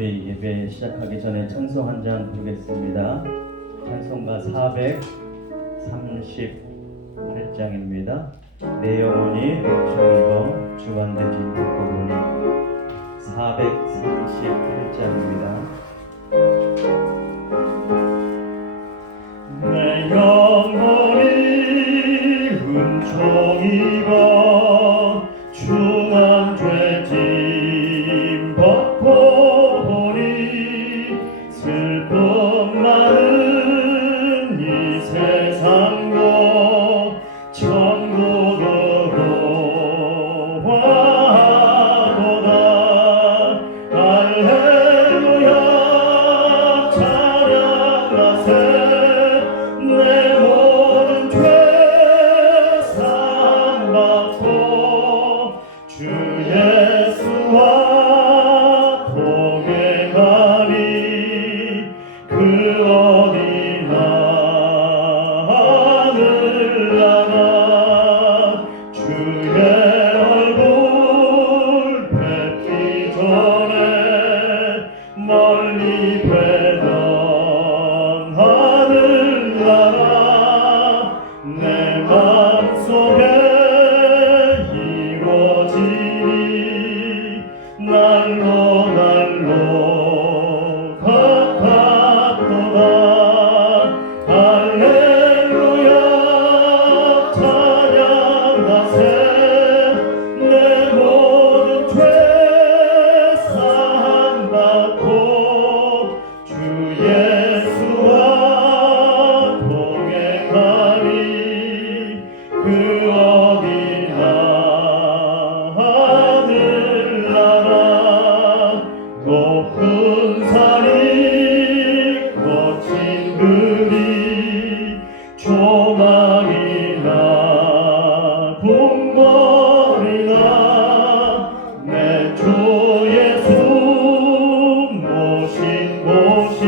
우리 예배 시작하기 전에 찬송 한 장 부르겠습니다. 찬송가 438장입니다. 내 영혼이 종이고 주관되지 듣고보니 438장입니다. 내 영혼이 은총이고 중한 죄짐 벗고 보니 슬픔 많은 이 세상도 천국으로 와도다. 할렐루야 찬양하세. 내 모든 죄 사함받고 주 예수와 동행하리. 그 어디나 하늘나라 주의 얼굴 뵙기 전에 멀리 뵈던 하늘나라 내 맘속에 이루어지리. 날로 가깝도다. 할렐루야 찬양하세. 내 모든 죄 사함받고 주 예수와 동행하리. 그 어디나 하늘나라 높은 산이 거친 들이 조망이나 궁궐이나 내 주 예수 모신 곳이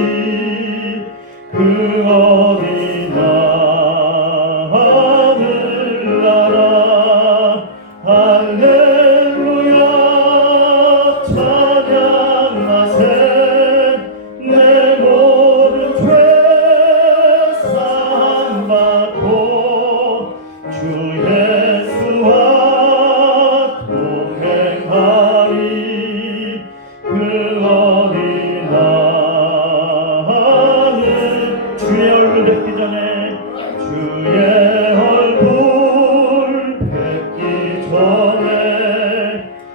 그 어디나 하늘나라. 할렐루야 찬양하세. 내 모든 죄 사함받고 주 예수와 동행하리. 그 어디나 하늘 주의 얼굴 뵙기 전에 주의 얼굴 뵙기 전에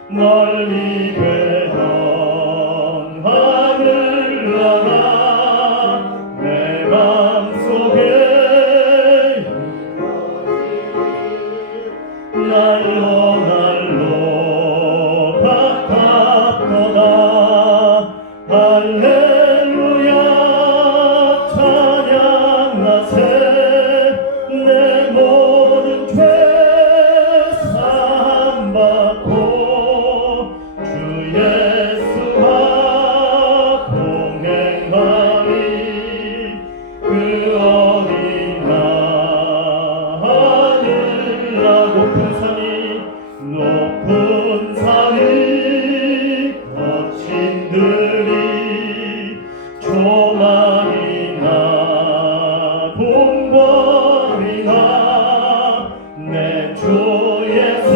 멀리 뵈던 하늘나라 내 맘속에 날로 가깝도다. 할렐루야 찬양하세. 내 모든 죄 사함받고 주 예수와 동행하리. 그 어디나 하늘나 높은 산이 거친 들이 조망이나 궁궐이나 내 주 예수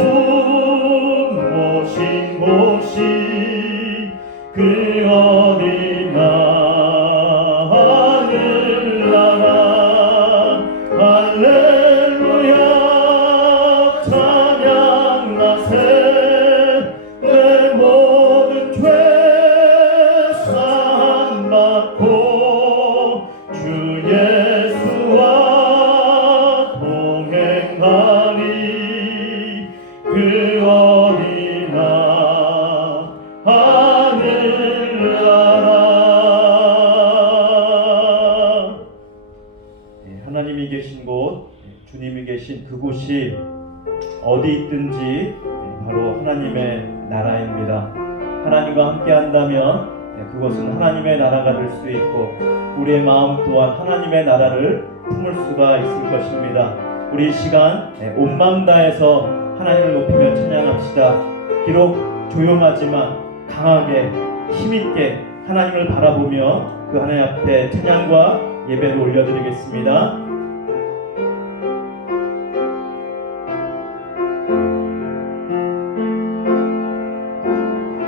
모신 곳이 그 어디나 하늘나라. 할렐루야 찬양하세. 내 모든 죄 사함받고 주 예수와 동행하리. 그 어디나 하늘나라. 하나님이 계신 곳, 주님이 계신 그곳이 어디 있든지 바로 하나님의 나라입니다. 하나님과 함께 한다면 그것은 하나님의 나라가 될 수 있고 우리의 마음 또한 하나님의 나라를 품을 수가 있을 것입니다. 우리 이 시간 온 마음 다해서 하나님을 높이며 찬양합시다. 비록 조용하지만 강하게 힘있게 하나님을 바라보며 그 하나님 앞에 찬양과 예배를 올려드리겠습니다.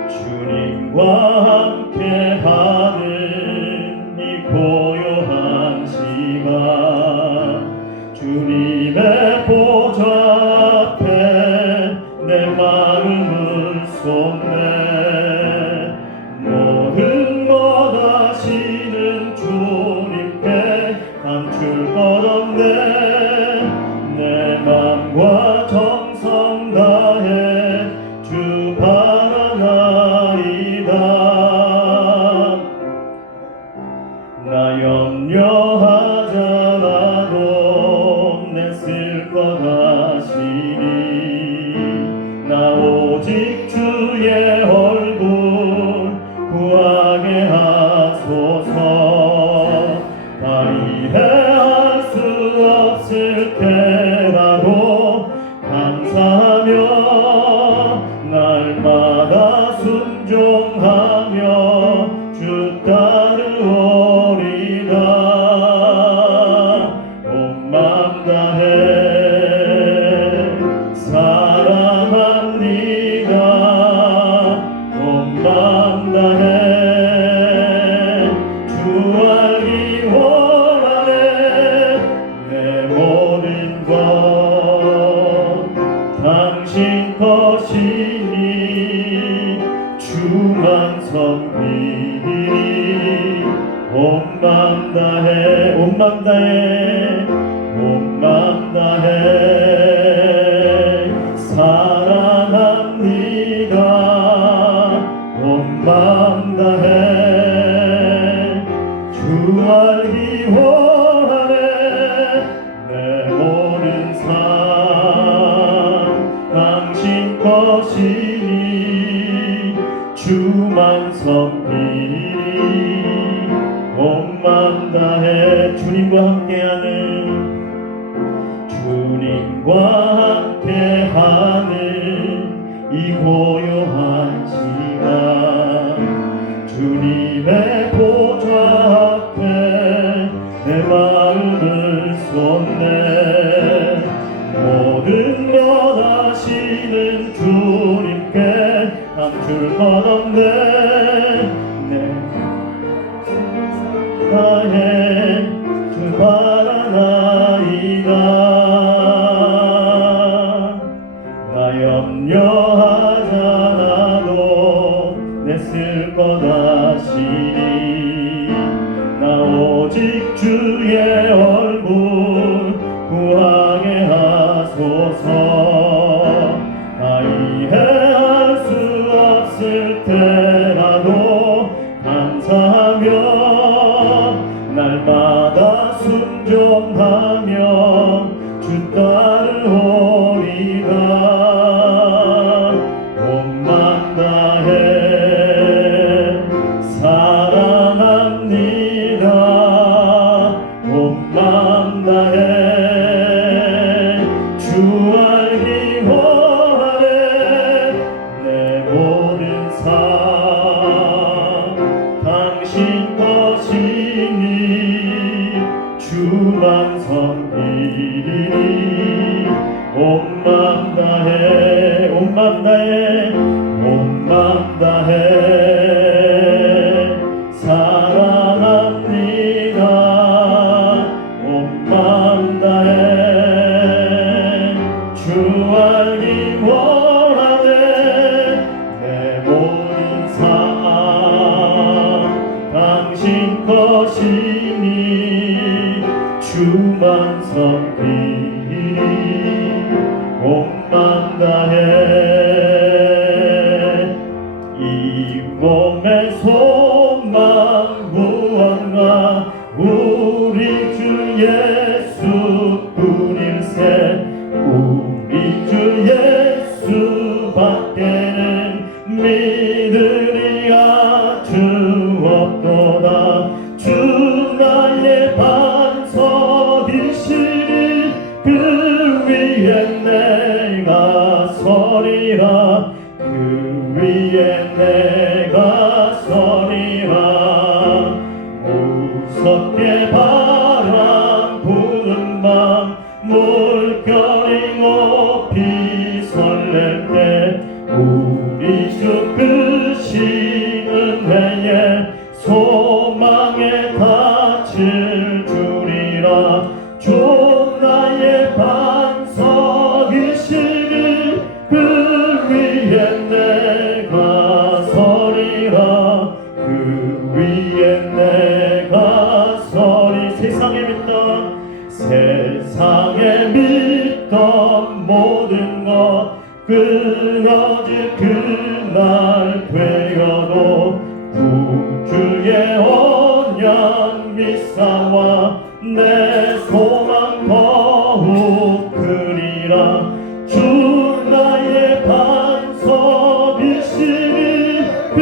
주님과 함께하는 이 고요한 시간, 주님의 보좌 앞에 내 마음을 쏟네. 모든 것 아시는 주님께 감출 것 없네. 내 맘과 정성 다해 주 바라나이다. 나 염려하잖아도 내 쓸 것 아시니. 나 오직 주의 얼굴 구하게 하소서. 다 이해할 수 없을 때라도 감사하며 날마다 순종하며 주 따르오리다. 온 맘 다해 사랑합니다. 온 맘 다해 주 알기 원하네. 내 모든 것 당신 것이니 주만 섬기니. 온 맘 다해 온 맘 다해 온 맘 다해 사랑합니다. 온 맘 다해 주 알기 원하네. 내 모든 삶 당신 것이니 주만 섬기니. 온 맘 다해 주님과 함께하는 이 고요한 시간, 주님의 보좌 앞에 내 마음을 쏟네. 모든 것 아시는 주님께 감출 것 없네. 다해 주 바라나이다. 나 염려하잖아도 내 쓸 것 아시니. 나 오직 주의 얼굴 구하게 하소서. 다 이해할 수 없을 때라도 감사하며 날마다 순종하며 주 따르오리다. 온 맘 다해 사랑합니다. 온 맘 다해 주 알기 원하네. 내 모든 삶 당신 것이니 주만 섬기니. 온 맘 다해 온 맘 다해 온 맘 다해 사랑합니다. 온 맘 다해 주 알기 원하네. 내 모든 삶 당신 것이니 주만 섬기니. 온 맘 다해 이 몸의 소망 무언가 우리 주 예수뿐일세. 우리 주 예수밖에는 믿으리야 주 없도다. 주 나의 반석이시니 그 위에 내가 서리라. 그 위에 내가 서리라. 우리 주 크신 은혜에 소망에 닿칠 주리라. 주 나의 반석이시니 그 위에 내가 서리라. 그 위에 내가 서리. 세상에 믿던 모든 것 끊어질 그날 되어도 구주의 언약 믿사와 내 소망 더욱 크리라. 주 나의 반석이시니 그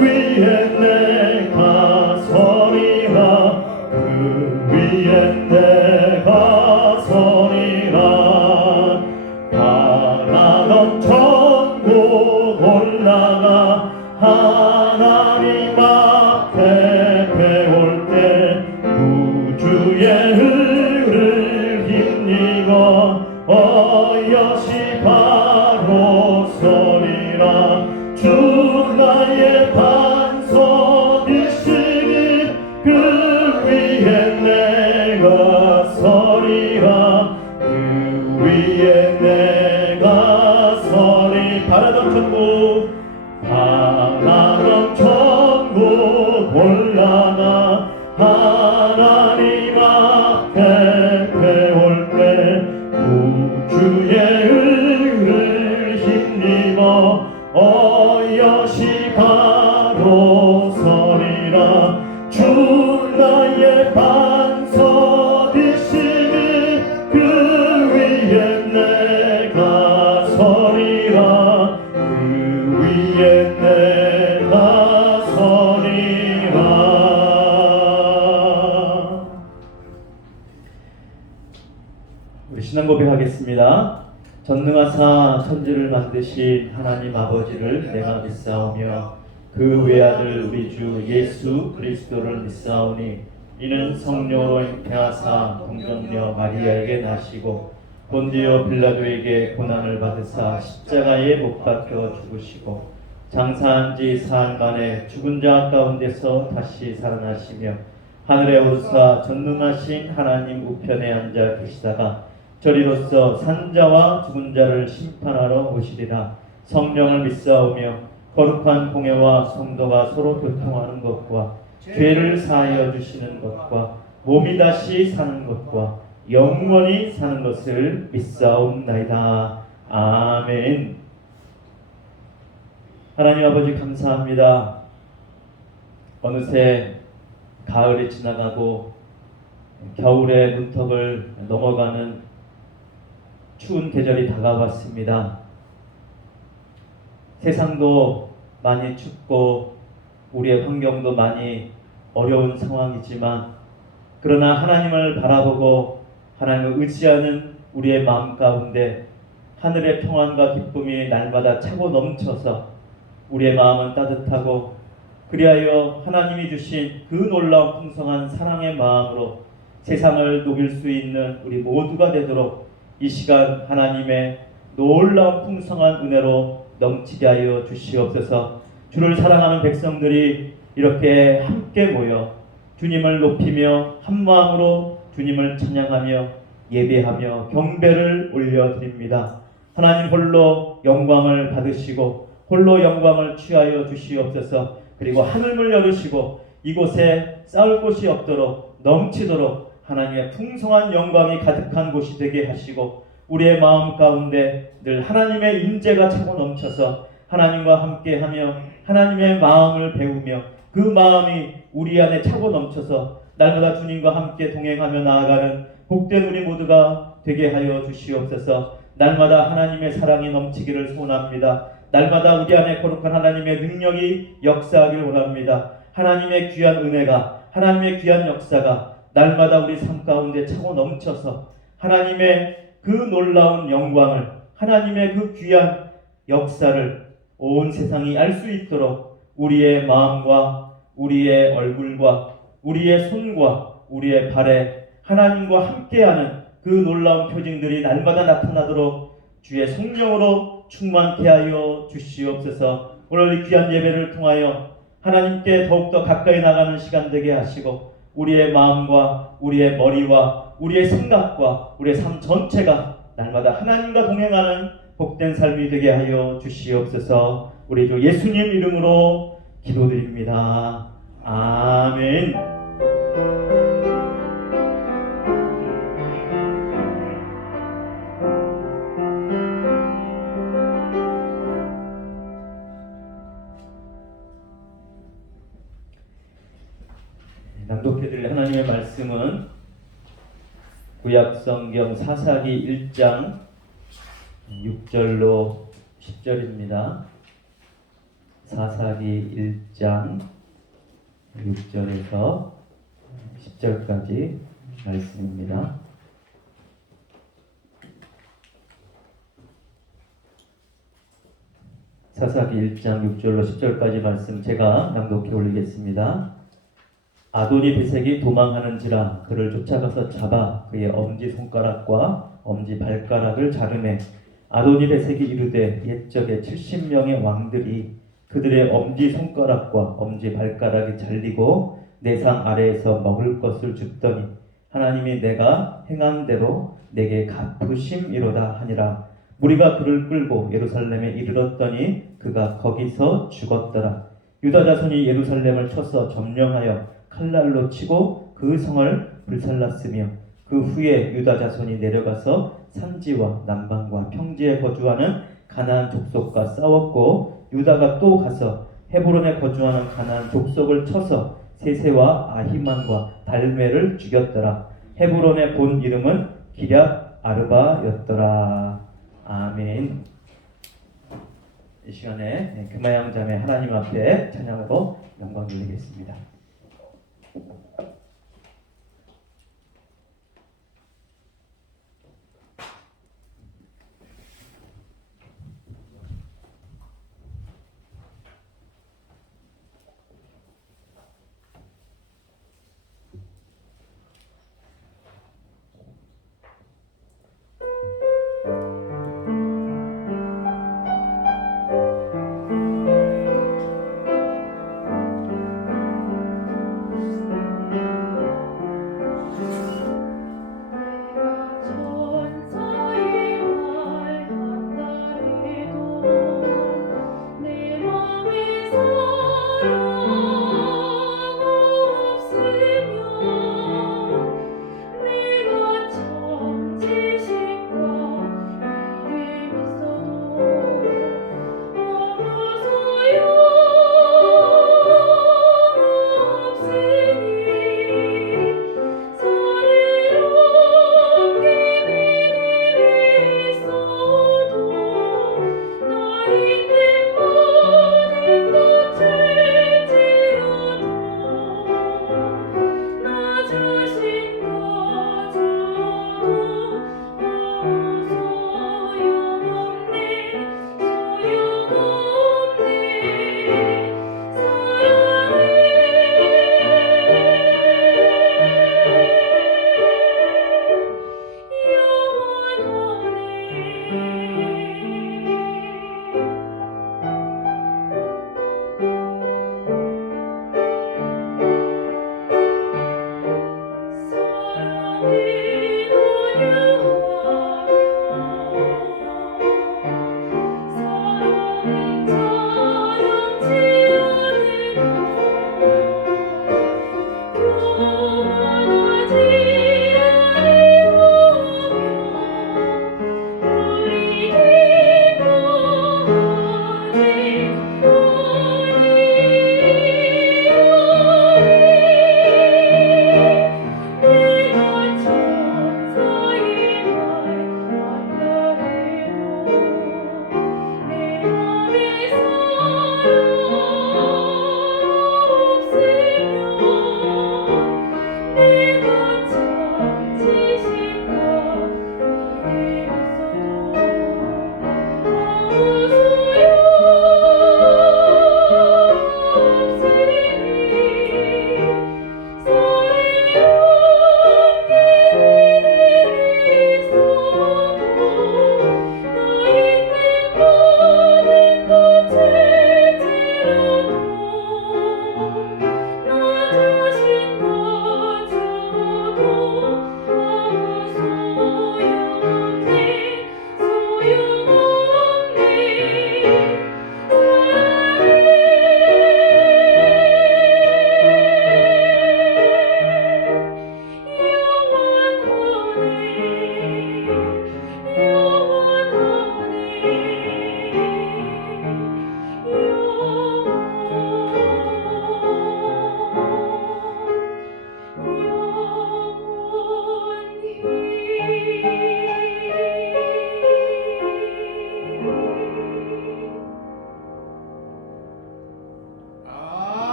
위에 내가 서리라. 그 위에 내가 서리라. 바라던 천국 올라가 하나님 앞에 배울 때 구주의 의를 힘입어 어여시 바로 서리라. 주 나의 반석이시니 그 위에 내가 서리라. 그 위에 내가 서리. 바라던 천국 올라가 하나님 앞에 배울 때 구주의 의를 힘입어 어여시 바로 서리라. 주 나의 반석이시니 그 위에 내가 서리라. 그 위에 내가 서리라. 우리 신앙 고백하겠습니다. 전능하사 천지를 만드신 하나님 아버지를 내가 믿사오며 그 외아들 우리 주 예수 그리스도를 믿사오니 이는 성령으로 잉태하사 동정녀 마리아에게 나시고 본디오 빌라도에게 고난을 받으사 십자가에 못 박혀 죽으시고 장사한 지 사흘 만에 죽은 자 가운데서 다시 살아나시며 하늘에 오르사 전능하신 하나님 우편에 앉아 계시다가 저리로서 산자와 죽은 자를 심판하러 오시리라. 성령을 믿사오며 거룩한 공예와 성도가 서로 교통하는 것과 죄를 사하여 주시는 것과 몸이 다시 사는 것과 영원히 사는 것을 믿사옵나이다. 아멘. 하나님 아버지 감사합니다. 어느새 가을이 지나가고 겨울의 문턱을 넘어가는 추운 계절이 다가왔습니다. 세상도 많이 춥고 우리의 환경도 많이 어려운 상황이지만 그러나 하나님을 바라보고 하나님을 의지하는 우리의 마음 가운데 하늘의 평안과 기쁨이 날마다 차고 넘쳐서 우리의 마음은 따뜻하고 그리하여 하나님이 주신 그 놀라운 풍성한 사랑의 마음으로 세상을 녹일 수 있는 우리 모두가 되도록 이 시간 하나님의 놀라운 풍성한 은혜로 넘치게 하여 주시옵소서. 주를 사랑하는 백성들이 이렇게 함께 모여 주님을 높이며 한 마음으로 주님을 찬양하며 예배하며 경배를 올려드립니다. 하나님 홀로 영광을 받으시고 홀로 영광을 취하여 주시옵소서. 그리고 하늘을 열으시고 이곳에 쌓을 곳이 없도록 넘치도록 하나님의 풍성한 영광이 가득한 곳이 되게 하시고 우리의 마음 가운데 늘 하나님의 임재가 차고 넘쳐서 하나님과 함께하며 하나님의 마음을 배우며 그 마음이 우리 안에 차고 넘쳐서 날마다 주님과 함께 동행하며 나아가는 복된 우리 모두가 되게 하여 주시옵소서. 날마다 하나님의 사랑이 넘치기를 소원합니다. 날마다 우리 안에 거룩한 하나님의 능력이 역사하기를 원합니다. 하나님의 귀한 은혜가 하나님의 귀한 역사가 날마다 우리 삶 가운데 차고 넘쳐서 하나님의 그 놀라운 영광을 하나님의 그 귀한 역사를 온 세상이 알 수 있도록 우리의 마음과 우리의 얼굴과 우리의 손과 우리의 발에 하나님과 함께하는 그 놀라운 표징들이 날마다 나타나도록 주의 성령으로 충만케 하여 주시옵소서. 오늘 이 귀한 예배를 통하여 하나님께 더욱더 가까이 나가는 시간 되게 하시고 우리의 마음과 우리의 머리와 우리의 생각과 우리의 삶 전체가 날마다 하나님과 동행하는 복된 삶이 되게 하여 주시옵소서. 우리 주 예수님 이름으로 기도드립니다. 아멘. 낭독해드릴 하나님의 말씀은 구약성경 사사기 1장 6절로 10절입니다. 사사기 1장 6절에서 10절까지 말씀입니다. 사사기 1장 6절로 10절까지 말씀 제가 낭독해 올리겠습니다. 아도니베섹이 도망하는지라 그를 쫓아가서 잡아 그의 엄지손가락과 엄지발가락을 자르매 아도니베섹이 이르되 옛적에 70명의 왕들이 그들의 엄지손가락과 엄지발가락이 잘리고 내상 아래에서 먹을 것을 줍더니 하나님이 내가 행한 대로 내게 갚으심이로다 하니라. 무리가 그를 끌고 예루살렘에 이르렀더니 그가 거기서 죽었더라. 유다 자손이 예루살렘을 쳐서 점령하여 칼날로 치고 그 성을 불살랐으며 그 후에 유다 자손이 내려가서 산지와 남방과 평지에 거주하는 가나안 족속과 싸웠고 유다가 또 가서 헤브론에 거주하는 가나안 족속을 쳐서 세세와 아히만과 달메를 죽였더라. 헤브론의 본 이름은 기럇 아르바였더라. 아멘. 이 시간에 금화양 자매 하나님 앞에 찬양하고 영광 돌리겠습니다.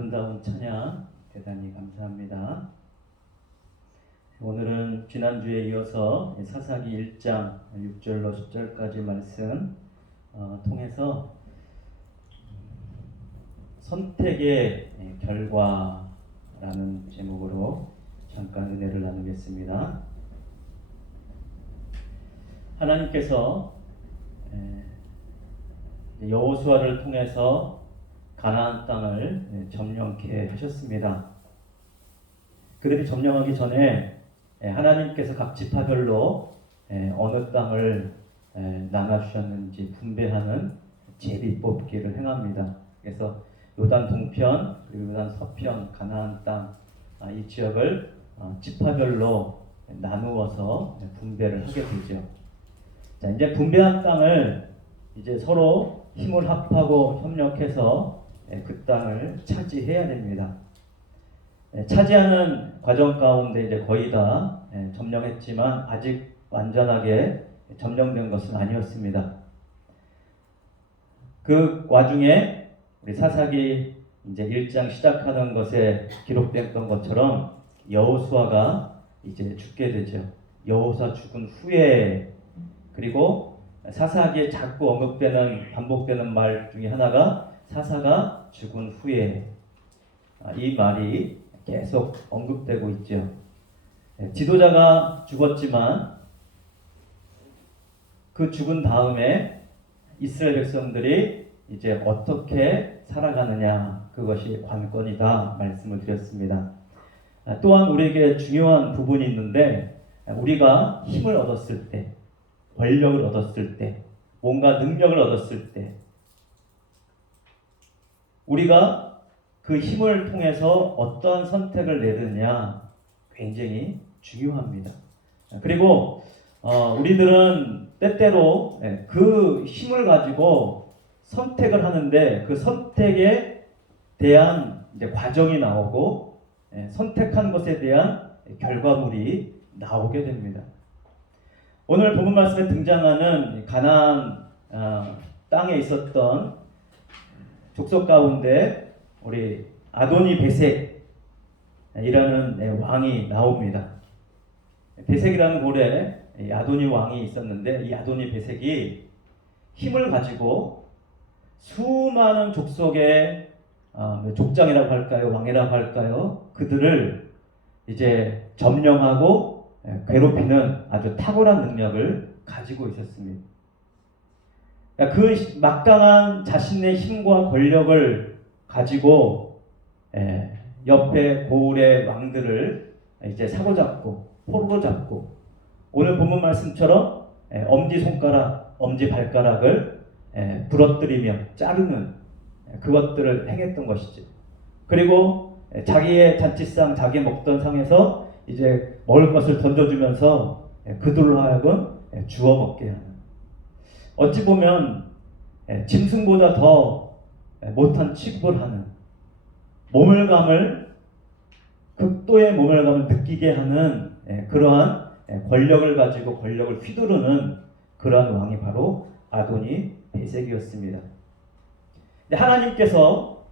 아름다운 찬양 대단히 감사합니다. 오늘은 지난주에 이어서 사사기 1장 6절로 10절까지 말씀 통해서 선택의 결과라는 제목으로 잠깐 은혜를 나누겠습니다. 하나님께서 여호수아를 통해서 가나안 땅을 점령케 하셨습니다. 그들이 점령하기 전에 하나님께서 각 지파별로 어느 땅을 나눠주셨는지 분배하는 제비 뽑기를 행합니다. 그래서 요단 동편 그리고 요단 서편 가나안 땅 이 지역을 지파별로 나누어서 분배를 하게 되죠. 자, 이제 분배한 땅을 이제 서로 힘을 합하고 협력해서 그 땅을 차지해야 됩니다. 차지하는 과정 가운데 이제 거의 다 점령했지만 아직 완전하게 점령된 것은 아니었습니다. 그 와중에 우리 사사기 이제 1장 시작하는 것에 기록됐던 것처럼 여호수아가 이제 죽게 되죠. 여호수아 죽은 후에, 그리고 사사기에 자꾸 언급되는 반복되는 말 중에 하나가 사사가 죽은 후에, 이 말이 계속 언급되고 있죠. 지도자가 죽었지만 그 죽은 다음에 이스라엘 백성들이 이제 어떻게 살아가느냐, 그것이 관건이다 말씀을 드렸습니다. 또한 우리에게 중요한 부분이 있는데, 우리가 힘을 얻었을 때, 권력을 얻었을 때, 뭔가 능력을 얻었을 때, 우리가 그 힘을 통해서 어떠한 선택을 내느냐 굉장히 중요합니다. 그리고 우리들은 때때로 그 힘을 가지고 선택을 하는데 그 선택에 대한 이제 과정이 나오고 선택한 것에 대한 결과물이 나오게 됩니다. 오늘 본문 말씀에 등장하는 가나안 땅에 있었던 족속 가운데 우리 아도니 베색이라는 왕이 나옵니다. 베색이라는 고래 아도니 왕이 있었는데, 이 아도니 베색이 힘을 가지고 수많은 족속의 족장이라고 할까요, 왕이라고 할까요, 그들을 이제 점령하고 괴롭히는 아주 탁월한 능력을 가지고 있었습니다. 그 막강한 자신의 힘과 권력을 가지고 옆에 고을의 왕들을 이제 사로잡고 포로로 잡고, 오늘 본문 말씀처럼 엄지손가락, 엄지발가락을 부러뜨리며 자르는 그것들을 행했던 것이죠. 그리고 자기의 잔치상, 자기 먹던 상에서 이제 먹을 것을 던져주면서 그들로 하여금 주워 먹게 하는, 어찌 보면 짐승보다 더 못한 취급을 하는, 극도의 모멸감을 느끼게 하는 그러한 권력을 가지고 권력을 휘두르는 그러한 왕이 바로 아도니 베색이었습니다. 하나님께서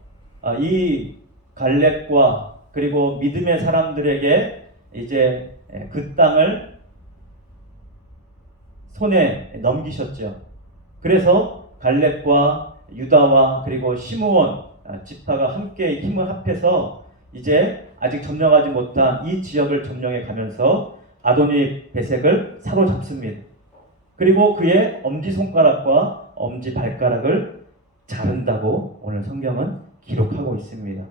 이 갈렙과 그리고 믿음의 사람들에게 이제 그 땅을 손에 넘기셨죠. 그래서 갈렙과 유다와 그리고 시므온 지파가 함께 힘을 합해서 이제 아직 점령하지 못한 이 지역을 점령해 가면서 아도니 베색을 사로잡습니다. 그리고 그의 엄지손가락과 엄지발가락을 자른다고 오늘 성경은 기록하고 있습니다.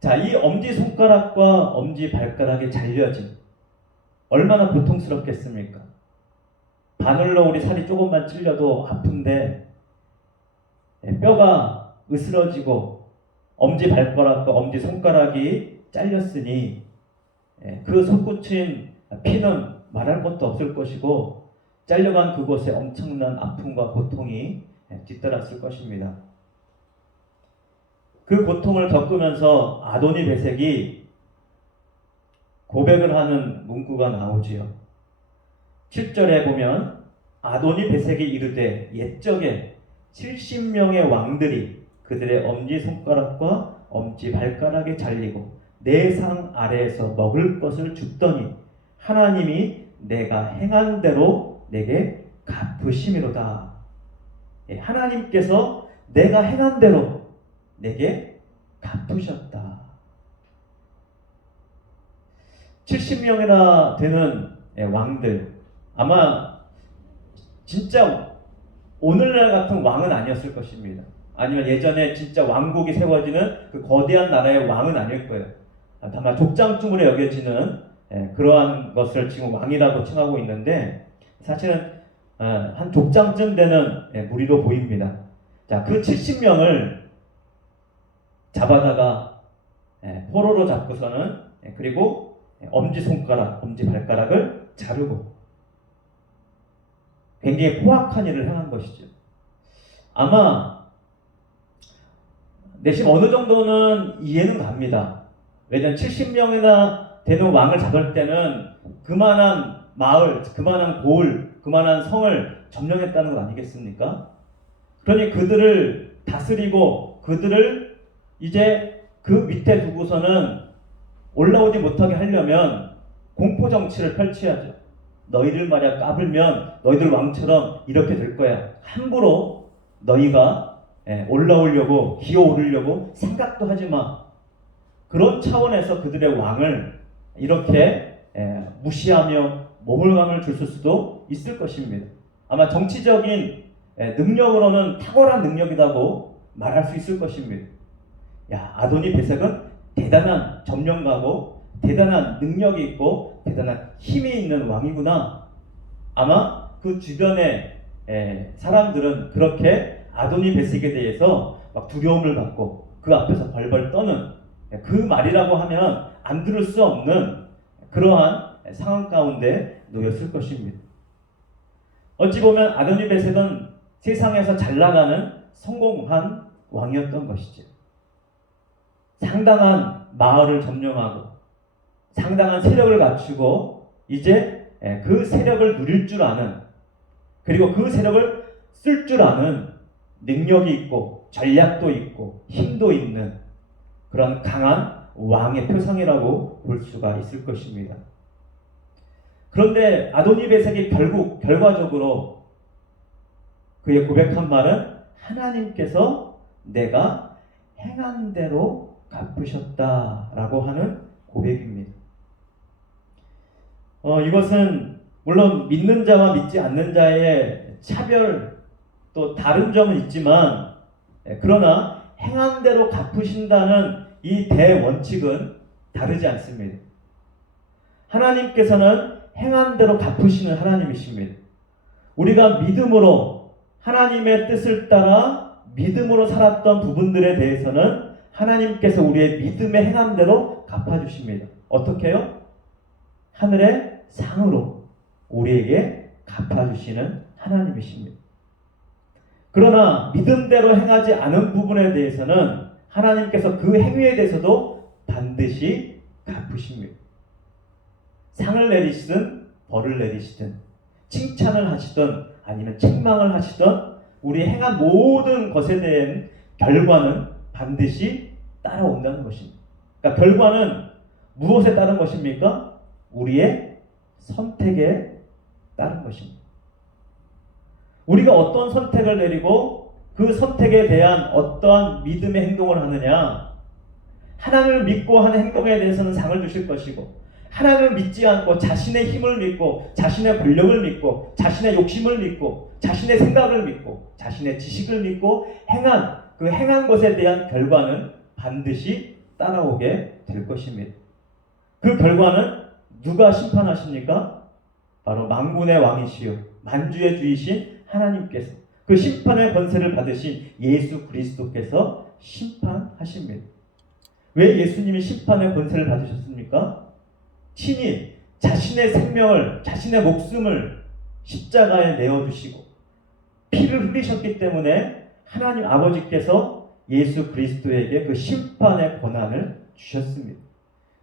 자, 이 엄지손가락과 엄지발가락이 잘려진, 얼마나 고통스럽겠습니까? 바늘로 우리 살이 조금만 찔려도 아픈데 뼈가 으스러지고 엄지발가락과 엄지손가락이 잘렸으니 그 솟구친 피는 말할 것도 없을 것이고, 잘려간 그곳에 엄청난 아픔과 고통이 뒤따랐을 것입니다. 그 고통을 겪으면서 아도니 베색이 고백을 하는 문구가 나오지요. 7절에 보면 아도니 베색이 이르되 옛적에 70명의 왕들이 그들의 엄지손가락과 엄지 발가락에 잘리고 내 상 아래에서 먹을 것을 줍더니 하나님이 내가 행한 대로 내게 갚으심이로다. 하나님께서 내가 행한 대로 내게 갚으셨다. 70명이나 되는 왕들, 아마 진짜 오늘날 같은 왕은 아니었을 것입니다. 아니면 예전에 진짜 왕국이 세워지는 그 거대한 나라의 왕은 아닐 거예요. 다만 족장쯤으로 여겨지는 그러한 것을 지금 왕이라고 칭하고 있는데, 사실은 한 족장쯤 되는 무리로 보입니다. 자, 그 70명을 잡아다가 포로로 잡고서는 그리고 엄지손가락, 엄지발가락을 자르고 굉장히 포악한 일을 행한 것이죠. 아마 내심 어느 정도는 이해는 갑니다. 왜냐하면 70명이나 되는 왕을 잡을 때는 그만한 마을, 그만한 고을, 그만한 성을 점령했다는 것 아니겠습니까? 그러니 그들을 다스리고 그들을 이제 그 밑에 두고서는 올라오지 못하게 하려면 공포정치를 펼쳐야죠. 너희들 말이야 까불면 너희들 왕처럼 이렇게 될 거야. 함부로 너희가 올라오려고 기어오르려고 생각도 하지 마. 그런 차원에서 그들의 왕을 이렇게 무시하며 모멸감을 줄 수도 있을 것입니다. 아마 정치적인 능력으로는 탁월한 능력이라고 말할 수 있을 것입니다. 야, 아도니 베섹은 대단한 점령가고 대단한 능력이 있고 대단한 힘이 있는 왕이구나. 아마 그 주변의 사람들은 그렇게 아도니 베섹에 대해서 막 두려움을 갖고 그 앞에서 벌벌 떠는 그 말이라고 하면 안 들을 수 없는 그러한 상황 가운데 놓였을 것입니다. 어찌 보면 아도니 베섹은 세상에서 잘 나가는 성공한 왕이었던 것이죠. 상당한 마을을 점령하고 상당한 세력을 갖추고 이제 그 세력을 누릴 줄 아는, 그리고 그 세력을 쓸 줄 아는 능력이 있고 전략도 있고 힘도 있는 그런 강한 왕의 표상이라고 볼 수가 있을 것입니다. 그런데 아도니 베섹이 결과적으로 그의 고백한 말은 하나님께서 내가 행한 대로 갚으셨다라고 하는 고백입니다. 이것은 물론 믿는 자와 믿지 않는 자의 차별 또 다른 점은 있지만, 그러나 행한 대로 갚으신다는 이 대원칙은 다르지 않습니다. 하나님께서는 행한 대로 갚으시는 하나님이십니다. 우리가 믿음으로 하나님의 뜻을 따라 믿음으로 살았던 부분들에 대해서는 하나님께서 우리의 믿음의 행한 대로 갚아주십니다. 어떻게요? 하늘의 상으로 우리에게 갚아주시는 하나님이십니다. 그러나 믿음대로 행하지 않은 부분에 대해서는 하나님께서 그 행위에 대해서도 반드시 갚으십니다. 상을 내리시든 벌을 내리시든 칭찬을 하시든 아니면 책망을 하시든 우리 행한 모든 것에 대한 결과는 반드시 따라온다는 것입니다. 그러니까 결과는 무엇에 따른 것입니까? 우리의 선택에 따른 것입니다. 우리가 어떤 선택을 내리고 그 선택에 대한 어떠한 믿음의 행동을 하느냐, 하나님을 믿고 하는 행동에 대해서는 상을 주실 것이고, 하나님을 믿지 않고 자신의 힘을 믿고 자신의 권력을 믿고 자신의 욕심을 믿고 자신의 생각을 믿고 자신의 지식을 믿고 행한 것에 대한 결과는 반드시 따라오게 될 것입니다. 그 결과는 누가 심판하십니까? 바로 만군의 왕이시요 만주의 주이신 하나님께서, 그 심판의 권세를 받으신 예수 그리스도께서 심판하십니다. 왜 예수님이 심판의 권세를 받으셨습니까? 친히 자신의 생명을, 자신의 목숨을 십자가에 내어주시고 피를 흘리셨기 때문에 하나님 아버지께서 예수 그리스도에게 그 심판의 권한을 주셨습니다.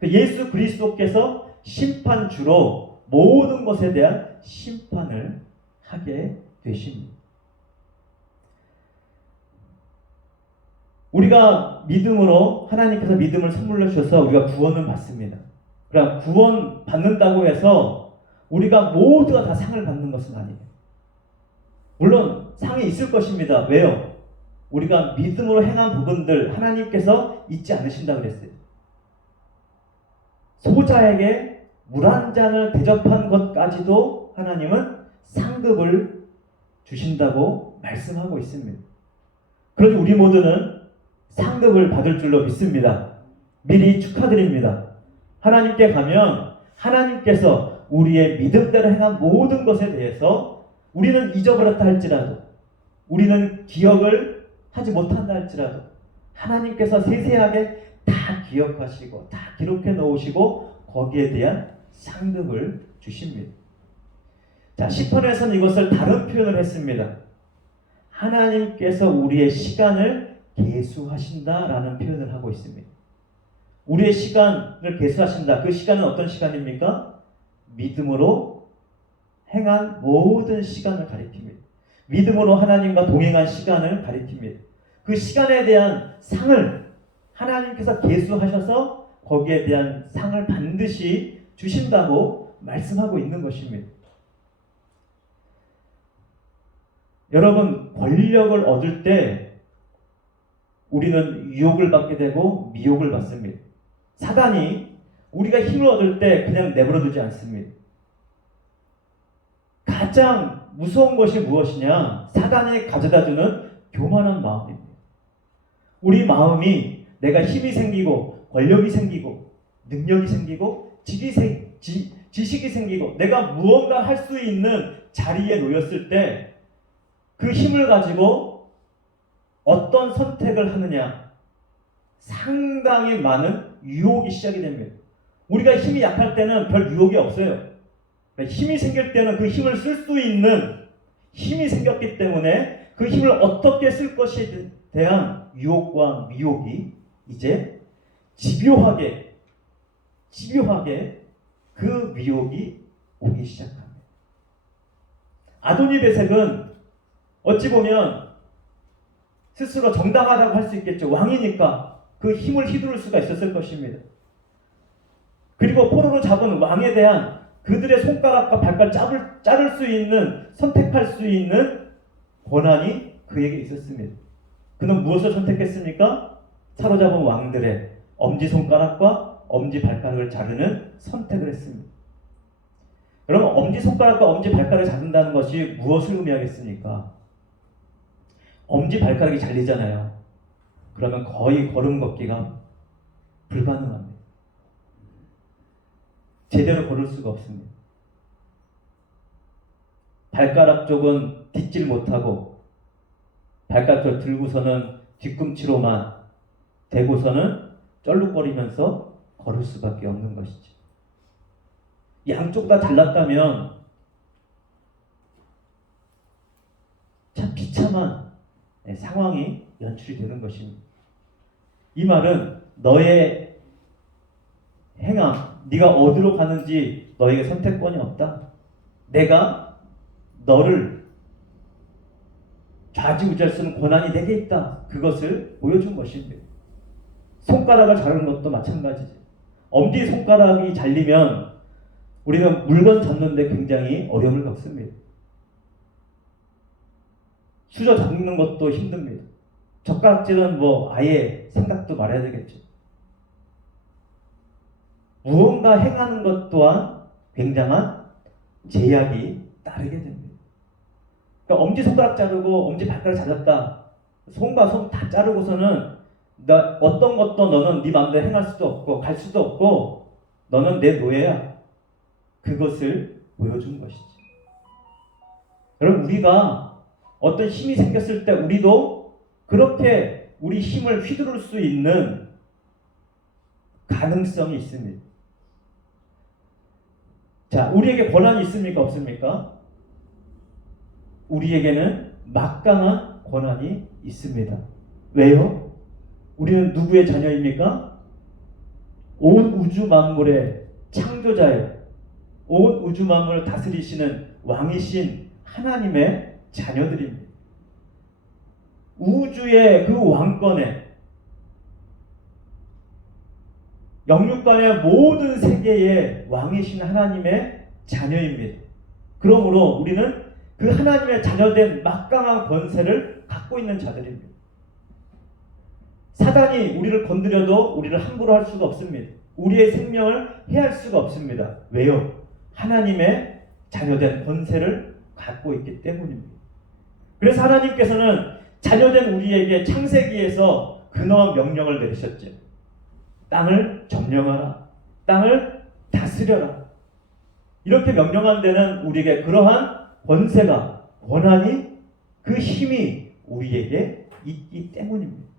예수 그리스도께서 심판주로 모든 것에 대한 심판을 하게 되십니다. 우리가 믿음으로 하나님께서 믿음을 선물로 주셔서 우리가 구원을 받습니다. 그러나 구원 받는다고 해서 우리가 모두가 다 상을 받는 것은 아니에요. 물론 상이 있을 것입니다. 왜요? 우리가 믿음으로 행한 부분들 하나님께서 잊지 않으신다고 그랬어요. 소자에게 물 한 잔을 대접한 것까지도 하나님은 상급을 주신다고 말씀하고 있습니다. 그러니 우리 모두는 상급을 받을 줄로 믿습니다. 미리 축하드립니다. 하나님께 가면 하나님께서 우리의 믿음대로 행한 모든 것에 대해서 우리는 잊어버렸다 할지라도, 우리는 기억을 하지 못한다 할지라도 하나님께서 세세하게 다 기억하시고 다 기록해 놓으시고 거기에 대한 상급을 주십니다. 자, 10편에서는 이것을 다른 표현을 했습니다. 하나님께서 우리의 시간을 계수하신다라는 표현을 하고 있습니다. 우리의 시간을 계수하신다. 그 시간은 어떤 시간입니까? 믿음으로 행한 모든 시간을 가리킵니다. 믿음으로 하나님과 동행한 시간을 가리킵니다. 그 시간에 대한 상을 하나님께서 계수하셔서 거기에 대한 상을 반드시 주신다고 말씀하고 있는 것입니다. 여러분, 권력을 얻을 때 우리는 유혹을 받게 되고 미혹을 받습니다. 사단이 우리가 힘을 얻을 때 그냥 내버려 두지 않습니다. 가장 무서운 것이 무엇이냐? 사단이 가져다주는 교만한 마음입니다. 우리 마음이 내가 힘이 생기고 권력이 생기고 능력이 생기고 지식이 생기고 내가 무언가 할 수 있는 자리에 놓였을 때 그 힘을 가지고 어떤 선택을 하느냐, 상당히 많은 유혹이 시작이 됩니다. 우리가 힘이 약할 때는 별 유혹이 없어요. 힘이 생길 때는 그 힘을 쓸 수 있는 힘이 생겼기 때문에 그 힘을 어떻게 쓸 것에 대한 유혹과 미혹이 이제 집요하게 그 미혹이 오기 시작합니다. 아도니베섹은 어찌 보면 스스로 정당하다고 할 수 있겠죠. 왕이니까 그 힘을 휘두를 수가 있었을 것입니다. 그리고 포로로 잡은 왕에 대한 그들의 손가락과 발가락 자를 수 있는, 선택할 수 있는 권한이 그에게 있었습니다. 그는 무엇을 선택했습니까? 사로잡은 왕들의 엄지손가락과 엄지발가락을 자르는 선택을 했습니다. 여러분, 엄지손가락과 엄지발가락을 자른다는 것이 무엇을 의미하겠습니까? 엄지발가락이 잘리잖아요. 그러면 거의 걸음 걷기가 불가능합니다. 제대로 걸을 수가 없습니다. 발가락 쪽은 딛질 못하고 발가락 쪽 들고서는 뒤꿈치로만 대고서는 쩔룩거리면서 걸을 수밖에 없는 것이죠. 양쪽 다 잘랐다면 참 비참한 상황이 연출이 되는 것입니다. 이 말은 너의 행함, 네가 어디로 가는지 너에게 선택권이 없다. 내가 너를 좌지우지할 수 있는 권한이 내게 있다. 그것을 보여준 것입니다. 손가락을 자르는 것도 마찬가지죠. 엄지손가락이 잘리면 우리는 물건 잡는데 굉장히 어려움을 겪습니다. 수저 잡는 것도 힘듭니다. 젓가락질은 아예 생각도 말아야 되겠죠. 무언가 행하는 것 또한 굉장한 제약이 따르게 됩니다. 그러니까 엄지손가락 자르고 엄지발가락 자랐다. 손과 손 다 자르고서는 어떤 것도 너는 네 마음대로 행할 수도 없고 갈 수도 없고 너는 내 노예야. 그것을 보여준 것이지. 여러분, 우리가 어떤 힘이 생겼을 때 우리도 그렇게 우리 힘을 휘두를 수 있는 가능성이 있습니다. 자, 우리에게 권한이 있습니까? 없습니까? 우리에게는 막강한 권한이 있습니다. 왜요? 우리는 누구의 자녀입니까? 온 우주 만물의 창조자예요. 온 우주 만물을 다스리시는 왕이신 하나님의 자녀들입니다. 우주의 그 왕권에 영육간의 모든 세계의 왕이신 하나님의 자녀입니다. 그러므로 우리는 그 하나님의 자녀된 막강한 권세를 갖고 있는 자들입니다. 사단이 우리를 건드려도 우리를 함부로 할 수가 없습니다. 우리의 생명을 해할 수가 없습니다. 왜요? 하나님의 자녀된 권세를 갖고 있기 때문입니다. 그래서 하나님께서는 자녀된 우리에게 창세기에서 근엄한 명령을 내리셨죠. 땅을 점령하라. 땅을 다스려라. 이렇게 명령한 데는 우리에게 그러한 권세가, 권한이, 그 힘이 우리에게 있기 때문입니다.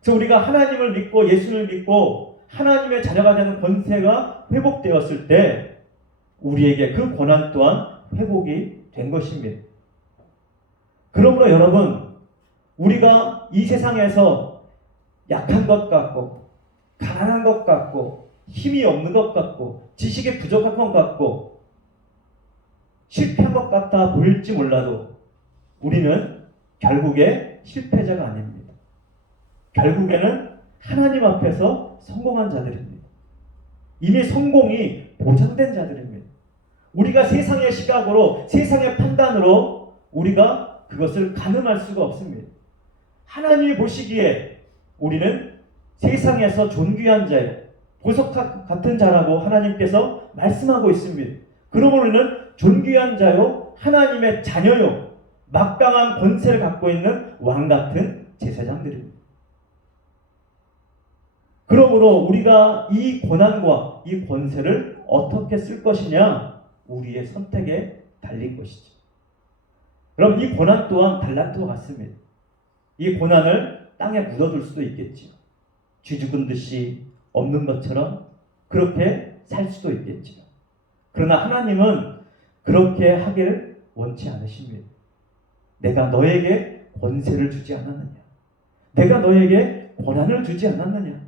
그래서 우리가 하나님을 믿고 예수를 믿고 하나님의 자녀가 되는 권세가 회복되었을 때 우리에게 그 권한 또한 회복이 된 것입니다. 그러므로 여러분, 우리가 이 세상에서 약한 것 같고 가난한 것 같고 힘이 없는 것 같고 지식이 부족한 것 같고 실패한 것 같아 보일지 몰라도 우리는 결국에 실패자가 아닙니다. 결국에는 하나님 앞에서 성공한 자들입니다. 이미 성공이 보장된 자들입니다. 우리가 세상의 시각으로, 세상의 판단으로 우리가 그것을 가늠할 수가 없습니다. 하나님이 보시기에 우리는 세상에서 존귀한 자요, 보석 같은 자라고 하나님께서 말씀하고 있습니다. 그러므로 우리는 존귀한 자요, 하나님의 자녀요, 막강한 권세를 갖고 있는 왕 같은 제사장들입니다. 그러므로 우리가 이 고난과 이 권세를 어떻게 쓸 것이냐, 우리의 선택에 달린 것이죠. 그럼 이 고난 또한 달란트와 같습니다. 이 고난을 땅에 묻어둘 수도 있겠죠. 쥐 죽은 듯이 없는 것처럼 그렇게 살 수도 있겠죠. 그러나 하나님은 그렇게 하기를 원치 않으십니다. 내가 너에게 권세를 주지 않았느냐? 내가 너에게 고난을 주지 않았느냐?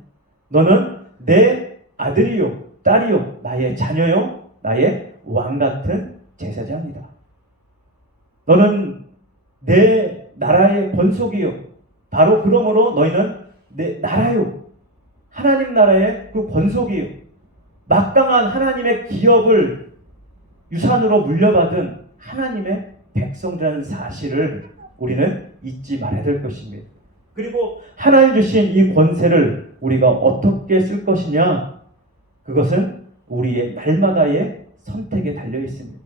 너는 내 아들이요, 딸이요, 나의 자녀요, 나의 왕 같은 제사장이다. 너는 내 나라의 권속이요. 바로 그러므로 너희는 내 나라요. 하나님 나라의 그 권속이요. 막강한 하나님의 기업을 유산으로 물려받은 하나님의 백성이라는 사실을 우리는 잊지 말아야 될 것입니다. 그리고 하나님 주신 이 권세를 우리가 어떻게 쓸 것이냐, 그것은 우리의 날마다의 선택에 달려 있습니다.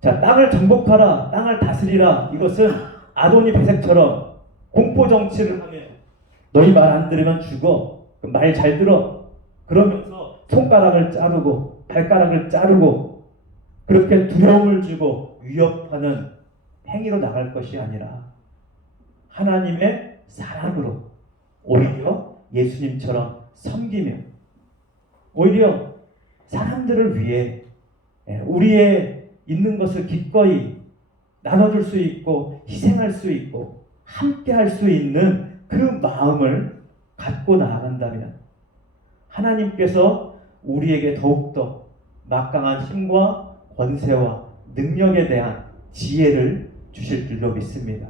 자, 땅을 정복하라, 땅을 다스리라, 이것은 아도니 배색처럼 공포 정치를 하며 너희 말 안 들으면 죽어, 말 잘 들어, 그러면서 손가락을 자르고 발가락을 자르고 그렇게 두려움을 주고 위협하는 행위로 나갈 것이 아니라 하나님의 사랑으로 오히려 예수님처럼 섬기며 오히려 사람들을 위해 우리의 있는 것을 기꺼이 나눠줄 수 있고 희생할 수 있고 함께 할 수 있는 그 마음을 갖고 나아간다면 하나님께서 우리에게 더욱더 막강한 힘과 권세와 능력에 대한 지혜를 주실 줄로 믿습니다.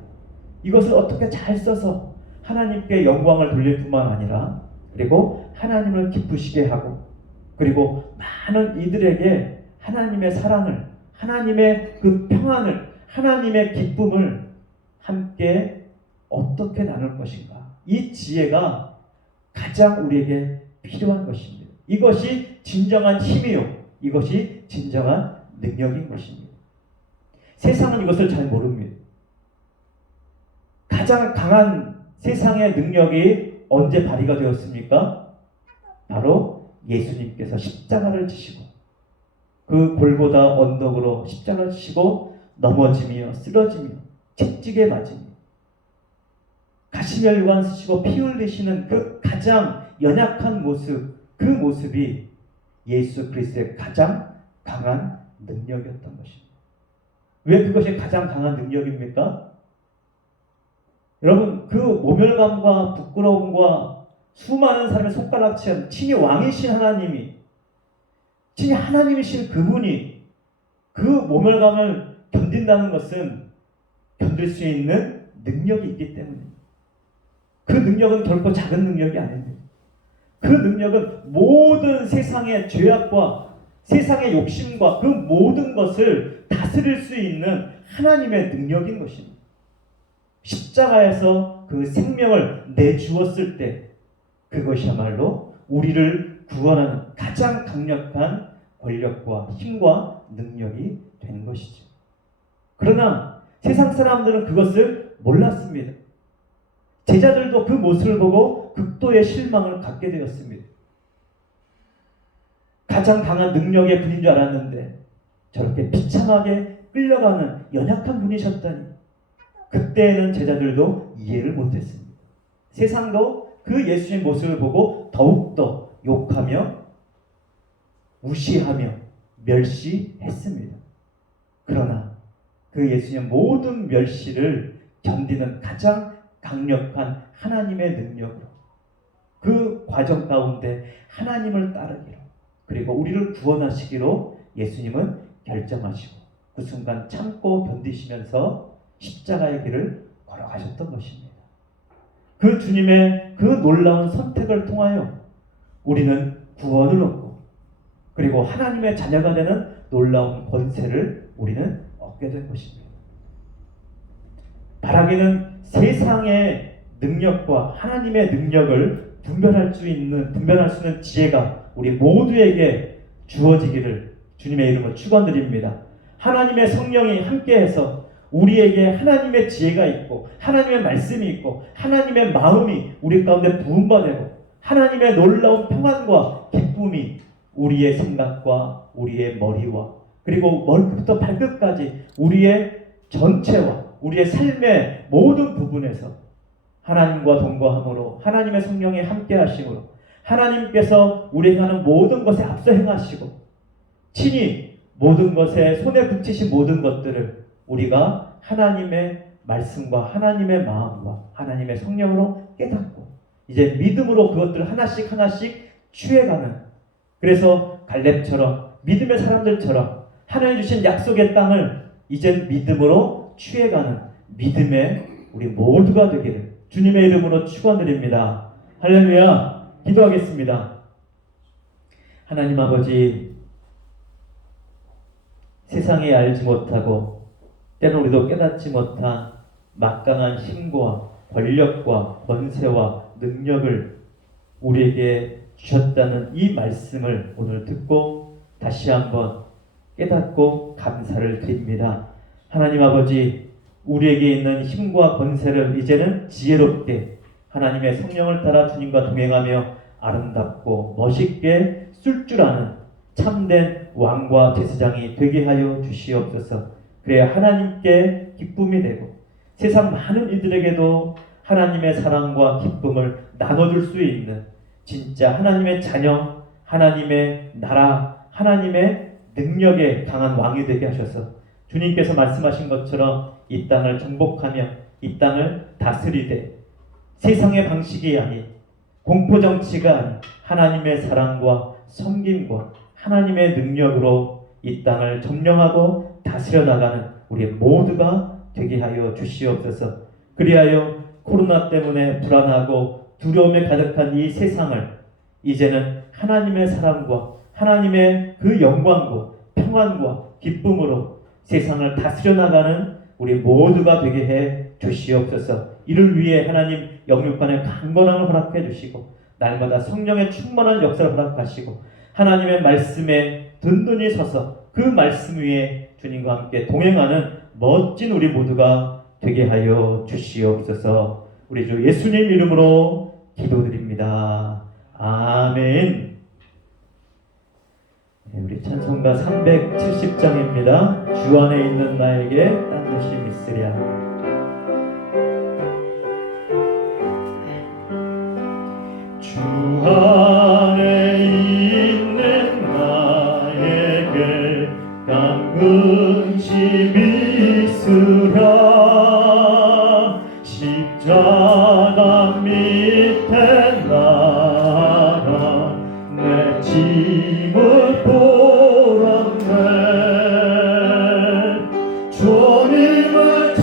이것을 어떻게 잘 써서 하나님께 영광을 돌릴 뿐만 아니라 그리고 하나님을 기쁘시게 하고 그리고 많은 이들에게 하나님의 사랑을, 하나님의 그 평안을, 하나님의 기쁨을 함께 어떻게 나눌 것인가, 이 지혜가 가장 우리에게 필요한 것입니다. 이것이 진정한 힘이요, 이것이 진정한 능력인 것입니다. 세상은 이것을 잘 모릅니다. 가장 강한 세상의 능력이 언제 발휘가 되었습니까? 바로 예수님께서 십자가를 지시고 그 골고다 언덕으로 십자가를 지시고 넘어지며 쓰러지며 채찍에 맞으며 가시멸관 쓰시고 피 흘리시는 그 가장 연약한 모습, 그 모습이 예수 그리스도의 가장 강한 능력이었던 것입니다. 왜 그것이 가장 강한 능력입니까? 여러분, 그 모멸감과 부끄러움과 수많은 사람의 손가락처럼 친히 왕이신 하나님이, 친히 하나님이신 그분이 그 모멸감을 견딘다는 것은 견딜 수 있는 능력이 있기 때문입니다. 그 능력은 결코 작은 능력이 아닙니다. 그 능력은 모든 세상의 죄악과 세상의 욕심과 그 모든 것을 다스릴 수 있는 하나님의 능력인 것입니다. 십자가에서 그 생명을 내주었을 때 그것이야말로 우리를 구원하는 가장 강력한 권력과 힘과 능력이 된 것이죠. 그러나 세상 사람들은 그것을 몰랐습니다. 제자들도 그 모습을 보고 극도의 실망을 갖게 되었습니다. 가장 강한 능력의 분인 줄 알았는데 저렇게 비참하게 끌려가는 연약한 분이셨다니. 그때는 제자들도 이해를 못했습니다. 세상도 그 예수님 모습을 보고 더욱더 욕하며 무시하며 멸시했습니다. 그러나 그 예수님 모든 멸시를 견디는 가장 강력한 하나님의 능력으로 그 과정 가운데 하나님을 따르기로 그리고 우리를 구원하시기로 예수님은 결정하시고 그 순간 참고 견디시면서 십자가의 길을 걸어가셨던 것입니다. 그 주님의 그 놀라운 선택을 통하여 우리는 구원을 얻고 그리고 하나님의 자녀가 되는 놀라운 권세를 우리는 얻게 된 것입니다. 바라기는 세상의 능력과 하나님의 능력을 분별할 수 있는 지혜가 우리 모두에게 주어지기를 주님의 이름으로 축원드립니다. 하나님의 성령이 함께해서 우리에게 하나님의 지혜가 있고 하나님의 말씀이 있고 하나님의 마음이 우리 가운데 부음받고 하나님의 놀라운 평안과 기쁨이 우리의 생각과 우리의 머리와 그리고 머리부터 발끝까지 우리의 전체와 우리의 삶의 모든 부분에서 하나님과 동거함으로 하나님의 성령이 함께 하심으로 하나님께서 우리가 하는 모든 것에 앞서 행하시고 친히 모든 것에 손에 붙이신 모든 것들을 우리가 하나님의 말씀과 하나님의 마음과 하나님의 성령으로 깨닫고 이제 믿음으로 그것들을 하나씩 하나씩 취해가는 그래서 갈렙처럼 믿음의 사람들처럼 하나님 주신 약속의 땅을 이젠 믿음으로 취해가는 믿음의 우리 모두가 되기를 주님의 이름으로 축원드립니다. 할렐루야. 기도하겠습니다. 하나님 아버지 세상에 알지 못하고 때는 우리도 깨닫지 못한 막강한 힘과 권력과 권세와 능력을 우리에게 주셨다는 이 말씀을 오늘 듣고 다시 한번 깨닫고 감사를 드립니다. 하나님 아버지 우리에게 있는 힘과 권세를 이제는 지혜롭게 하나님의 성령을 따라 주님과 동행하며 아름답고 멋있게 쓸 줄 아는 참된 왕과 제사장이 되게 하여 주시옵소서. 그래야 하나님께 기쁨이 되고 세상 많은 이들에게도 하나님의 사랑과 기쁨을 나눠줄 수 있는 진짜 하나님의 자녀, 하나님의 나라, 하나님의 능력에 강한 왕이 되게 하셔서 주님께서 말씀하신 것처럼 이 땅을 정복하며 이 땅을 다스리되 세상의 방식이 아닌 공포정치가 아닌 하나님의 사랑과 섬김과 하나님의 능력으로 이 땅을 점령하고 다스려 나가는 우리 모두가 되게 하여 주시옵소서. 그리하여 코로나 때문에 불안하고 두려움에 가득한 이 세상을 이제는 하나님의 사랑과 하나님의 그 영광과 평안과 기쁨으로 세상을 다스려 나가는 우리 모두가 되게 해 주시옵소서. 이를 위해 하나님 영육간의 강건함을 허락해 주시고 날마다 성령의 충만한 역사를 허락하시고 하나님의 말씀에 든든히 서서 그 말씀 위에 주님과 함께 동행하는 멋진 우리 모두가 되게 하여 주시옵소서. 우리 주 예수님 이름으로 기도드립니다. 아멘. 우리 찬송가 370장입니다. 주 안에 있는 나에게 딴 것이 있으랴. 주 안에 있는 나에게 딴 것이 있으랴. 십자가 밑에 나가 내 짐을 보았네. 주님을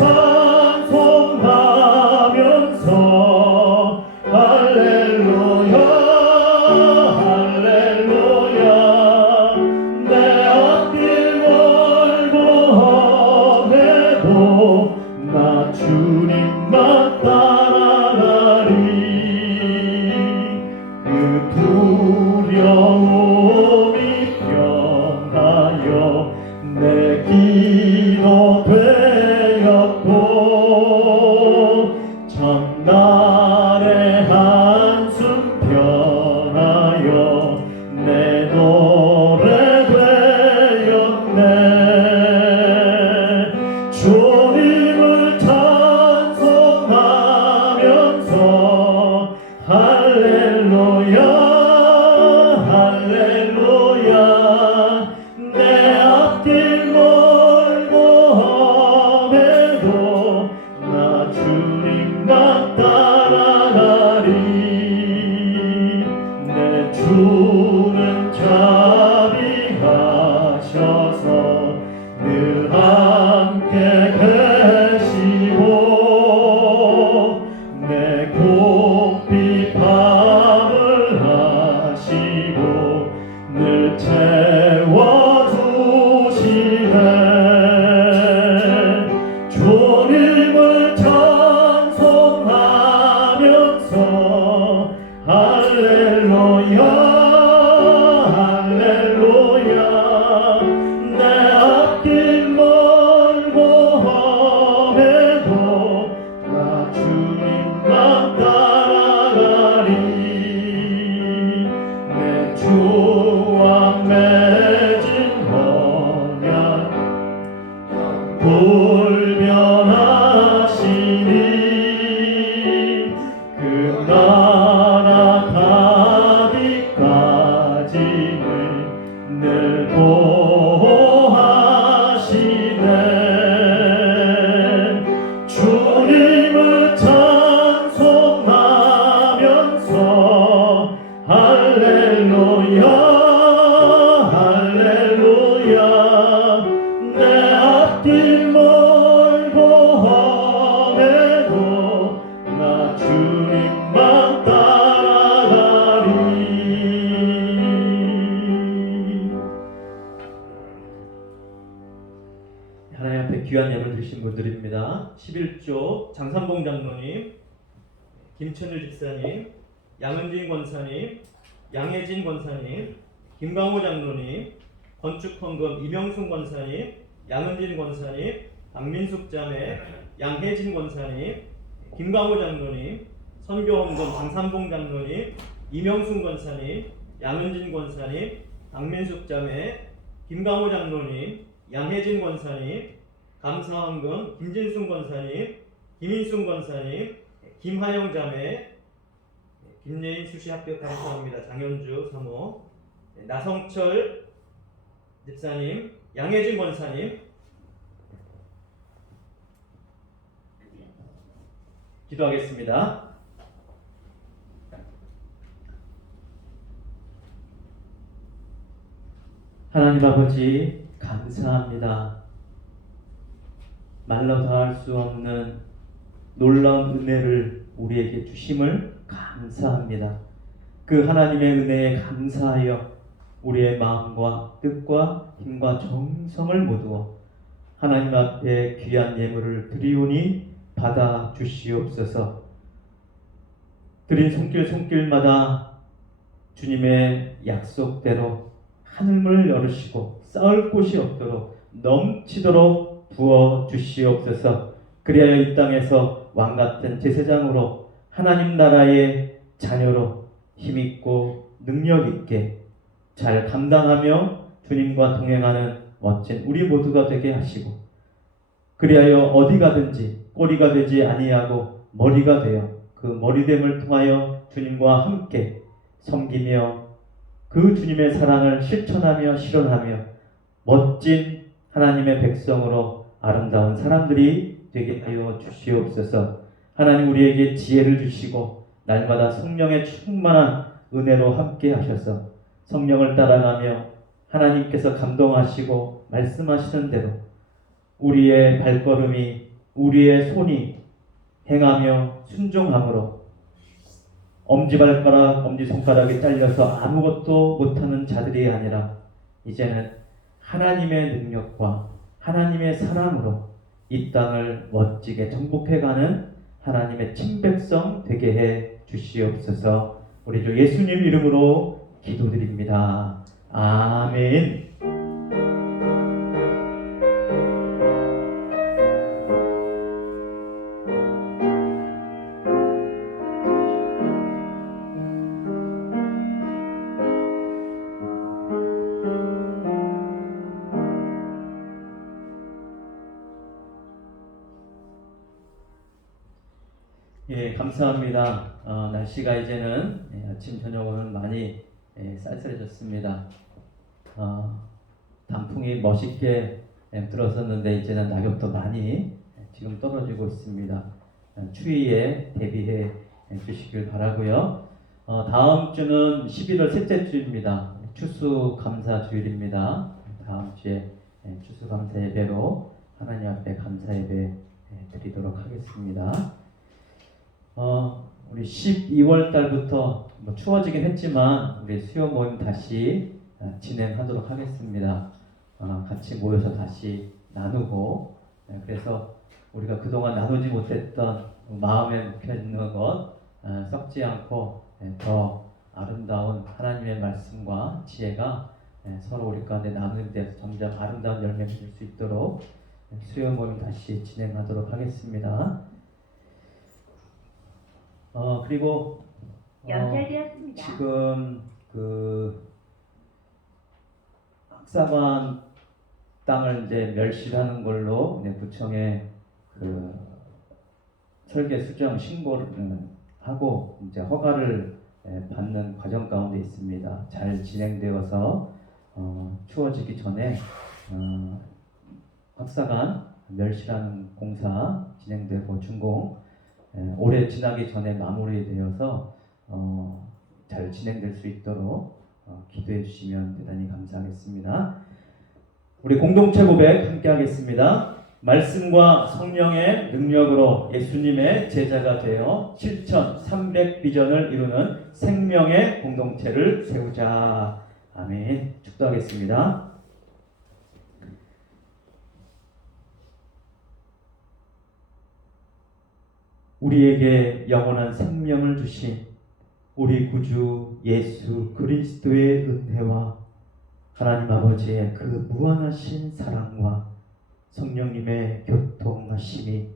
귀한 예물 드리신 분들입니다. 11조 장삼봉 장로님, 김천일 집사님, 양은진 권사님, 양혜진 권사님, 김광호 장로님, 건축헌금 이명순 권사님, 양은진 권사님, 박민숙 자매, 양혜진 권사님, 김광호 장로님, 선교헌금 장삼봉 장로님, 이명순 권사님, 양은진 권사님, 박민숙 자매, 김광호 장로님, 양혜진 권사님, 감사헌금 김진순 권사님, 김인순 권사님, 김하영 자매, 김예인 수시 합격 감사합니다. 장현주 사모, 나성철 집사님, 양혜진 권사님, 기도하겠습니다. 하나님 아버지 감사합니다. 말로 다할 수 없는 놀라운 은혜를 우리에게 주심을 감사합니다. 그 하나님의 은혜에 감사하여 우리의 마음과 뜻과 힘과 정성을 모두어 하나님 앞에 귀한 예물을 드리오니 받아 주시옵소서. 드린 손길마다 주님의 약속대로 하늘문을 열으시고 쌓을 곳이 없도록 넘치도록 부어 주시옵소서. 그리하여 이 땅에서 왕같은 제사장으로 하나님 나라의 자녀로 힘있고 능력있게 잘 감당하며 주님과 동행하는 멋진 우리 모두가 되게 하시고, 그리하여 어디 가든지 꼬리가 되지 아니하고 머리가 되어 그 머리됨을 통하여 주님과 함께 섬기며 그 주님의 사랑을 실천하며 실현하며 멋진 하나님의 백성으로 아름다운 사람들이 되게 하여 주시옵소서. 하나님 우리에게 지혜를 주시고 날마다 성령의 충만한 은혜로 함께 하셔서 성령을 따라가며 하나님께서 감동하시고 말씀하시는 대로 우리의 발걸음이, 우리의 손이 행하며 순종함으로 엄지발가락, 엄지손가락이 잘려서 아무것도 못하는 자들이 아니라 이제는 하나님의 능력과 하나님의 사랑으로 이 땅을 멋지게 정복해가는 하나님의 친백성 되게 해 주시옵소서. 우리 주 예수님 이름으로 기도드립니다. 아멘. 예, 감사합니다. 날씨가 이제는 아침 저녁으로는 많이 쌀쌀해졌습니다. 단풍이 멋있게 들어섰는데 이제는 낙엽도 많이 지금 떨어지고 있습니다. 추위에 대비해 주시길 바라고요. 다음 주는 11월 셋째 주입니다. 추수감사주일입니다. 다음 주에 추수감사 예배로 하나님 앞에 감사 예배 드리도록 하겠습니다. 우리 12월 달부터 추워지긴 했지만 우리 수요 모임 다시 진행하도록 하겠습니다. 같이 모여서 다시 나누고, 그래서 우리가 그동안 나누지 못했던 마음에 묵혀있는 것 썩지 않고 더 아름다운 하나님의 말씀과 지혜가 서로 우리 가운데 나누는 데서 점점 아름다운 열매를 줄 수 있도록 수요 모임 다시 진행하도록 하겠습니다. 그리고 연결되었습니다. 지금 그 학사관 땅을 이제 멸실하는 걸로 구청에 그 설계 수정 신고를 하고 이제 허가를 받는 과정 가운데 있습니다. 잘 진행되어서 추워지기 전에 학사관 멸실하는 공사 진행되고 준공 올해 지나기 전에 마무리되어서 잘 진행될 수 있도록 기도해 주시면 대단히 감사하겠습니다. 우리 공동체 고백 함께 하겠습니다. 말씀과 성령의 능력으로 예수님의 제자가 되어 7,300 비전을 이루는 생명의 공동체를 세우자. 아멘. 축도하겠습니다. 우리에게 영원한 생명을 주신 우리 구주 예수 그리스도의 은혜와 하나님 아버지의 그 무한하신 사랑과 성령님의 교통하심이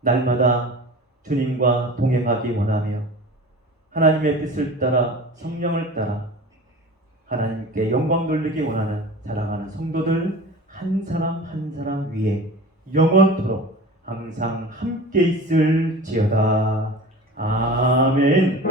날마다 주님과 동행하기 원하며 하나님의 뜻을 따라 성령을 따라 하나님께 영광 돌리기 원하는 사랑하는 성도들 한 사람 한 사람 위에 영원토록 항상 함께 있을지어다. 아멘.